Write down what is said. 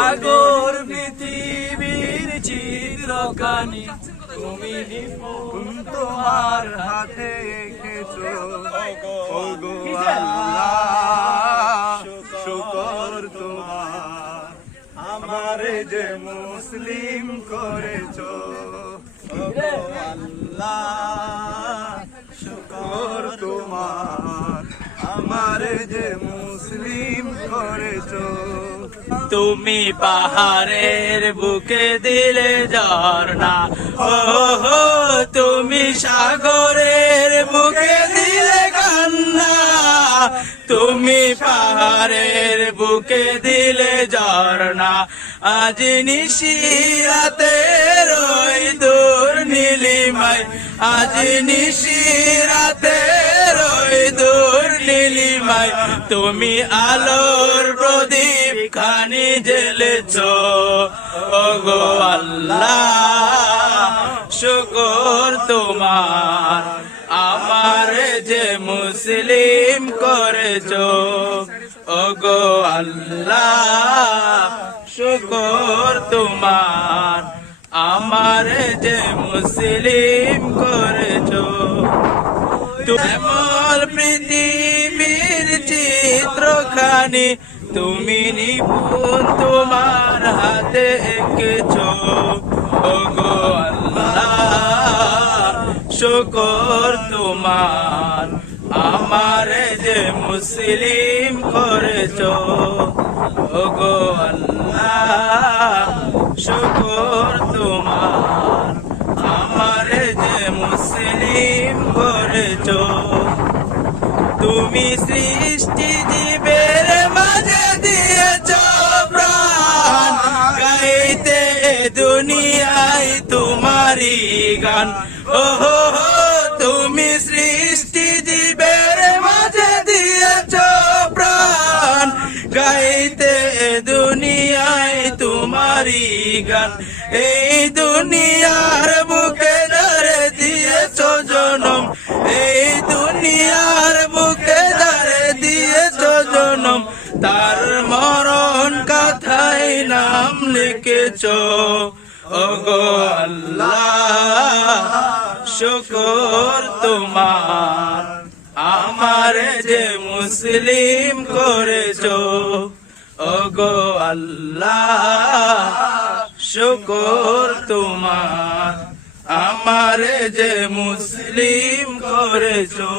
সাগর পৃথিবীর চিত্রখানি তুমি নিপুণ তোমার হাতে এঁকেছো ওগো আল্লাহ শুকর তোমার আমারে যে মুসলিম করেছো ওগো আল্লাহ শুকর তোমার আমারে যে মুসলিম করেছো তুমি পাহাড়ের বুকে দিলে ঝর্ণা ও হো তুমি সাগরের বুকে দিলে কান্না তুমি পাহাড়ের বুকে দিলে ঝর্ণা আজ নিশিরাতে রই দূর নীলিমায় আজ নিশিরাতে রই দূর নীলিমায় তুমি আলোর প্রদীপ খানি জ্বেলেছো ওগো আল্লাহ শুকর তোমার আমার যে মুসলিম করেছো ওগো আল্লাহ শুকর তোমার আমার যে মুসলিম করেছো তোমার পৃথিবীর চিত্রখানি তুমি নিপুণ তোমার হাতে এঁকেছো ওগো আল্লাহ শুকর তোমার আমার যে মুসলিম করেছো ওগো আল্লাহ শুকর তোমার আমার যে মুসলিম করেছো তুমি সৃষ্টি জীবের মাঝে দিয়েছো প্রাণ গাইতে দুনিয়ায় তোমারই গান ও হো তুমি সৃষ্টি জীবের মাঝে দিয়েছো প্রাণ গাইতে দুনিয়ায় তোমারই গান এই দুনিয়ার বুকে ধরে দিয়েছো জনম এই দুনিয়ার বুকে ধরে দিয়েছো জনম তার মরণ কথায় নাম লিখেছো ওগো আল্লাহ শুকর তোমার আমার যে মুসলিম করেছো ওগো আল্লাহ শুকর তোমার আমার যে মুসলিম করেছো।